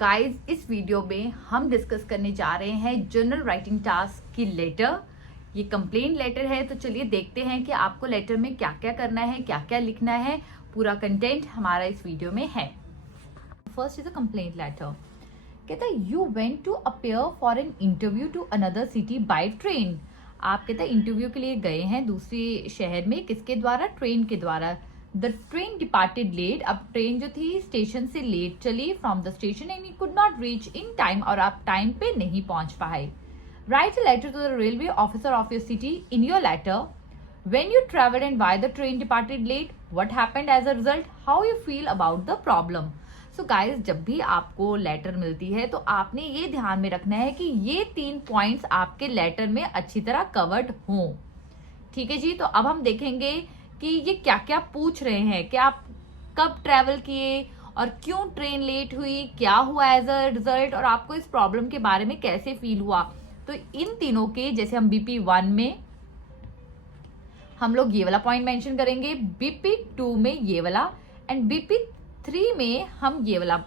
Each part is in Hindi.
गाइस, इस वीडियो में हम डिस्कस करने जा रहे हैं जनरल राइटिंग टास्क की लेटर। ये कंप्लेंट लेटर है, तो चलिए देखते हैं कि आपको लेटर में क्या क्या करना है, क्या क्या लिखना है। पूरा कंटेंट हमारा इस वीडियो में है। First is a complaint letter. कहता है you went to appear for an interview to another city by train. आप कहता है इंटरव्यू के लिए गए हैं दूसरे शहर में, किसके द्वारा? ट्रेन के द्वारा। The train departed late. अब ट्रेन जो थी स्टेशन से लेट चली from the station and you could not reach in time, और आप टाइम पे नहीं पहुंच पाए। Write a letter to the railway officer of your city in your letter when you traveled and why the train departed late, what happened as a result, how you feel about the problem. So guys, जब भी आपको लेटर मिलती है तो आपने ये ध्यान में रखना है कि ये 3 पॉइंट्स आपके लेटर में अच्छी तरह कवर्ड हों। ठीक है जी। तो अब हम देखेंगे कि ये क्या क्या पूछ रहे हैं कि आप कब ट्रेवल किए और क्यों ट्रेन लेट हुई, क्या हुआ एज अ रिजल्ट, और आपको इस प्रॉब्लम के बारे में कैसे फील हुआ। तो इन तीनों के, जैसे हम बीपी 1 में हम लोग ये वाला पॉइंट मेंशन करेंगे, बीपी 2 में ये वाला, एंड बीपी 3 में हम ये वाला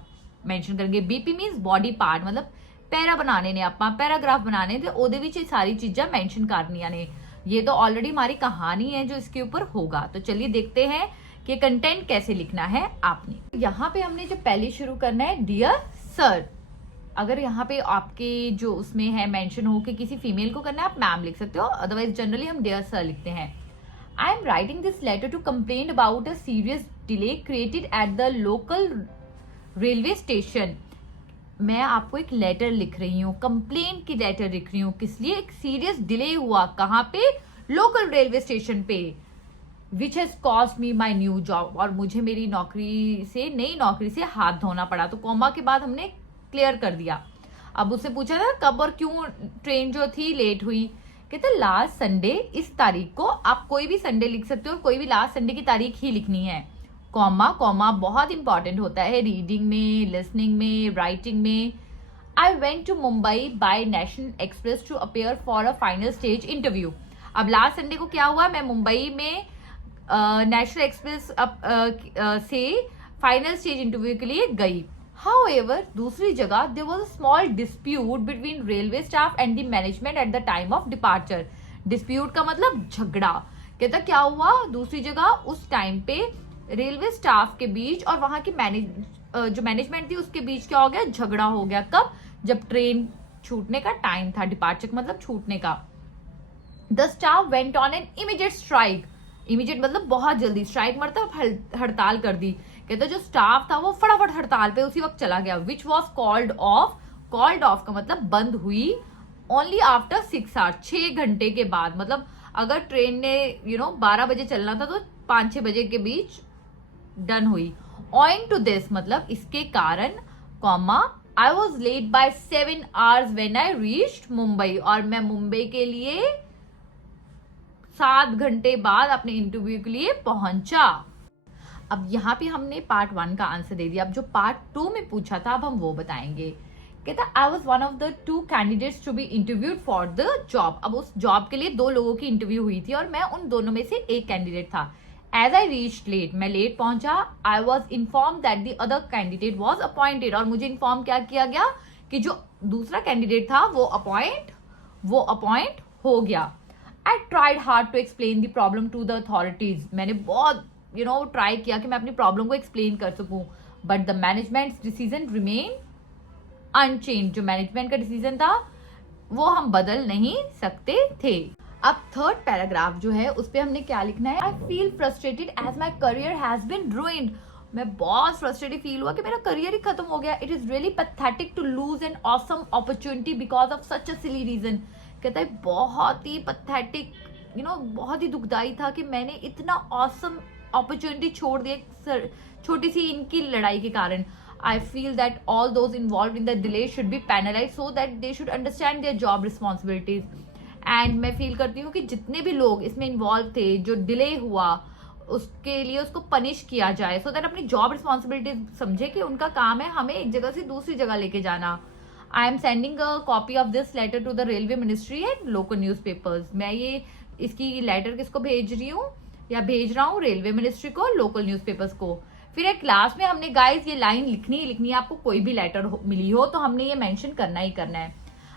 मेंशन करेंगे। बीपी मीन्स बॉडी पार्ट, मतलब पैरा बनाने ने, आप पैराग्राफ बनाने थे ओदे विच सारी चीजा मेंशन करनिया ने। ये तो ऑलरेडी हमारी कहानी है जो इसके ऊपर होगा। तो चलिए देखते हैं कि कंटेंट कैसे लिखना है आपने। यहाँ पे हमने जो पहले शुरू करना है, डियर सर। अगर यहाँ पे आपके जो उसमें है मेंशन हो कि किसी फीमेल को करना है, आप मैम लिख सकते हो, अदरवाइज जनरली हम डियर सर लिखते हैं। I am writing this letter to complain about a serious delay created at the local railway station. मैं आपको एक लेटर लिख रही हूँ, कंप्लेंट की लेटर लिख रही हूँ। किस लिए? एक सीरियस डिले हुआ, कहाँ पे? लोकल रेलवे स्टेशन पे। Which has cost me my new job, और मुझे मेरी नई नौकरी से हाथ धोना पड़ा। तो कॉमा के बाद हमने क्लियर कर दिया। अब उससे पूछा था कब और क्यों ट्रेन जो थी लेट हुई। कहते लास्ट संडे, इस तारीख को। आप कोई भी संडे लिख सकते हो, कोई भी लास्ट संडे की तारीख ही लिखनी है। कॉमा, कॉमा बहुत इंपॉर्टेंट होता है रीडिंग में, लिसनिंग में, राइटिंग में। I went to Mumbai by National Express to appear for a final stage interview. अब लास्ट संडे को क्या हुआ, मैं मुंबई में नेशनल एक्सप्रेस से फाइनल स्टेज इंटरव्यू के लिए गई। However, दूसरी जगह there was a small dispute between railway staff and the management at the time of departure. Dispute का मतलब झगड़ा। कहता क्या हुआ, दूसरी जगह उस टाइम पे रेलवे स्टाफ के बीच और वहां की जो मैनेजमेंट थी उसके बीच क्या हो गया, झगड़ा हो गया। कब? जब ट्रेन छूटने का टाइम था। डिपार्चर मतलब छूटने का। The staff went on an immediate strike. Immediate मतलब बहुत जल्दी, स्ट्राइक मतलब हड़ताल कर दी। कहते जो स्टाफ था वो फटाफट हड़ताल पे उसी वक्त चला गया। Which was called off. Called off का मतलब बंद हुई ओनली आफ्टर 6 आवर्स, 6 घंटे के बाद। मतलब अगर ट्रेन ने 12 बजे चलना था तो 5-6 बजे के बीच डन हुई। ऑइंग टू दिस मतलब इसके कारण, comma I was late by 7 hours when I reached Mumbai, और मैं मुंबई के लिए 7 घंटे बाद अपने इंटरव्यू के लिए पहुंचा। अब यहाँ पे हमने पार्ट 1 का आंसर दे दिया। अब जो पार्ट 2 में पूछा था अब हम वो बताएंगे। कहता I was one of the 2 candidates to be interviewed for the job. अब उस जॉब के लिए 2 लोगों की इंटरव्यू हुई थी और मैं उन दोनों में से एक कैंडिडेट था। एज आई रीच लेट, मैं लेट पहुंचा। I was inform that the other candidate was appointed, और मुझे इन्फॉर्म क्या किया गया कि जो दूसरा कैंडिडेट था वो अपॉइंट हो गया। I tried hard to explain the problem to the authorities. मैंने बहुत ट्राई किया कि मैं अपनी प्रॉब्लम को एक्सप्लेन कर सकूं, but the management decision remain unchanged. जो मैनेजमेंट का डिसीजन था वो हम बदल नहीं सकते थे। अब थर्ड पैराग्राफ जो है उस पे हमने क्या लिखना है, I feel frustrated as my career has been ruined. मैं बहुत फ्रस्ट्रेटेड फील हुआ कि मेरा करियर ही खत्म हो गया। It is really pathetic to lose an awesome opportunity because of such a silly reason. कहता है बहुत ही पैथेटिक, बहुत ही दुखदाई था कि मैंने इतना ऑसम अपॉर्चुनिटी छोड़ दिया छोटी सी इनकी लड़ाई के कारण। I feel that all those involve in the delay should be penalise so that they should understand their job responsibilities. And मैं फील करती हूँ कि जितने भी लोग इसमें इन्वॉल्व थे, जो डिले हुआ उसके लिए उसको पनिश किया जाए, सो दैट अपनी जॉब रिस्पॉन्सिबिलिटीज समझे कि उनका काम है हमें एक जगह से दूसरी जगह लेके जाना। I am sending a copy of this letter to the railway ministry and local newspapers. मैं ये इसकी लेटर किसको भेज रही हूँ या भेज रहा हूँ, रेलवे मिनिस्ट्री को, लोकल न्यूज़पेपर्स को। फिर क्लास में हमने गाइस ये लाइन लिखनी ही लिखनी है, आपको कोई भी लेटर मिली हो तो हमने ये मेंशन करना ही करना है।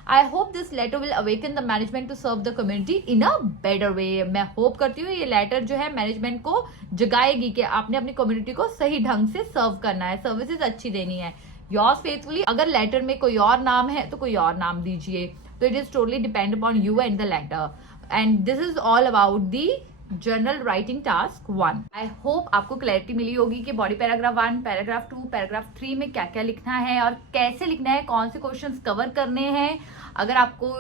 I hope this letter will awaken the management to serve the community in a better way. मैं होप करती हूँ ये लेटर जो है मैनेजमेंट को जगाएगी कि आपने अपनी कम्युनिटी को सही ढंग से सर्व करना है, सर्विसेज अच्छी देनी है। योर्स फेथफुली, अगर लेटर में कोई और नाम है तो कोई और नाम दीजिए, तो it is totally depend upon you and the letter. And this is all about the general writing task 1। I hope आपको क्लैरिटी मिली होगी कि बॉडी पैराग्राफ 1, पैराग्राफ 2, पैराग्राफ 3 में क्या क्या लिखना है और कैसे लिखना है, कौन से क्वेश्चंस कवर करने हैं। अगर आपको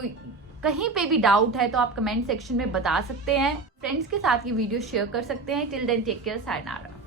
कहीं पे भी डाउट है तो आप कमेंट सेक्शन में बता सकते हैं, फ्रेंड्स के साथ ये वीडियो शेयर कर सकते हैं। Till then take care, sayonara.